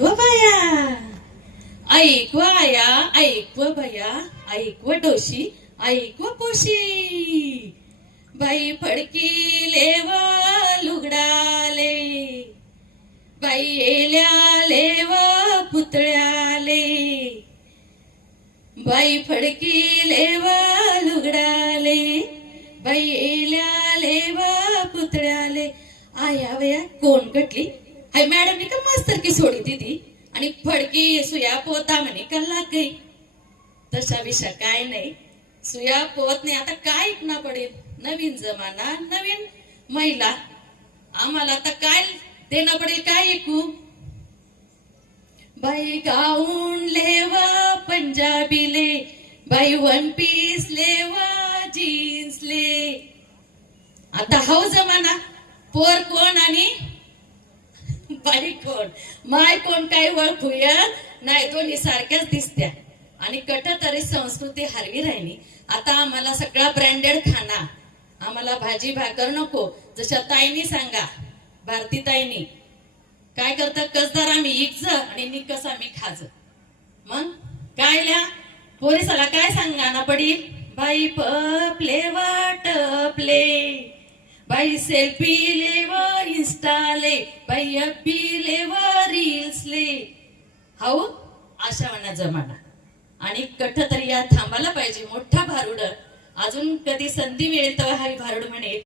व बाया, ऐक व आया, ऐक व भया, ऐक व डोशी, ऐक व पोशी. बाई फडकी लेव लुगडाले, बाई येल्या लेव पुतळ्याले. बाई फडकी लेव लुगडाले, बाई येल्या लेव पुतळ्याले. आया वया कोण कटली हाय मॅडमनी का मास्तर की सोडी दिदी आणि फडकी सुया पोता म्हणे का लाग गई. तशा विषय काय नाही, सुया पोत नाही. आता काय ऐकणं पडेल, नवीन जमाना नवीन महिला. आम्हाला आता काय देणं पडेल, काय ऐकू. बाई गाऊन लेवा पंजाबी ले, बाई वन पीस लेवा जीन्स ले. आता हो जमाना पोर कोण आणि बाई कोण, माय कोण काय ओळखूया नाही, दोन्ही सारख्याच दिसत्या. आणि कट तरी संस्कृती हरवी राहिली. आता आम्हाला सगळा ब्रँडेड खाना, आम्हाला भाजी भाकर नको. जशा ताईनी सांगा, भारती ताईनी काय करतात, कसदार आम्ही इकज आणि निकस आम्ही खाज. मग काय ल्या पोलिसाला काय सांगणार पडील. बाई पपले वाटपले, बाई सेल्फी लेव इन्स्टाले, बाई अब्बी लेव रील्सले. हाऊ अशा म्हणा जमाना. आणि कठ तरी या थांबायला पाहिजे. मोठा भारुड अजून कधी संधी मिळेल तेव्हा हा भारुड म्हणे